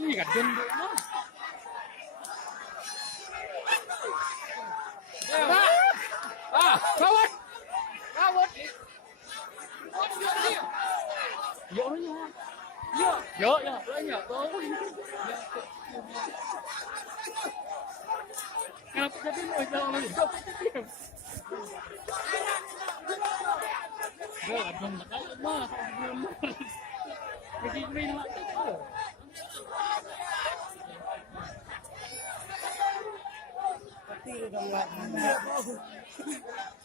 Ih, kadun do mo. Kawat! Kawat! Yo nya. Yo ya, nya. Kenapa jadi mau jalan lagi? Kadun mah. Jadi main lah itu. Pati udah nggak.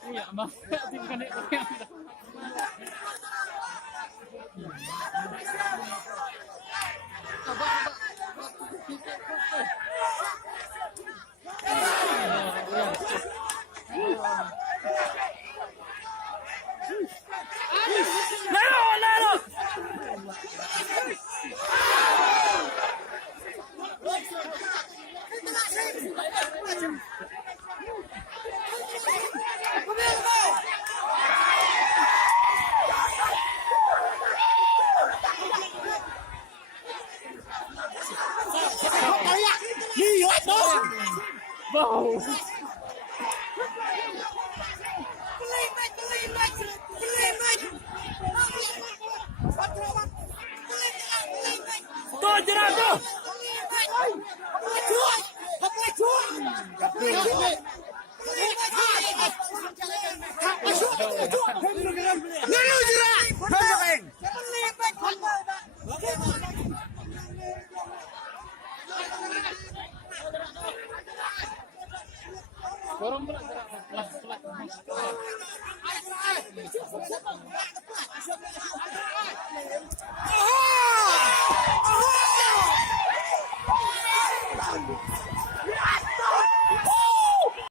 Iya, mah. Tinggal nih. Bau. Tuh jerah tuh. Dorong berat.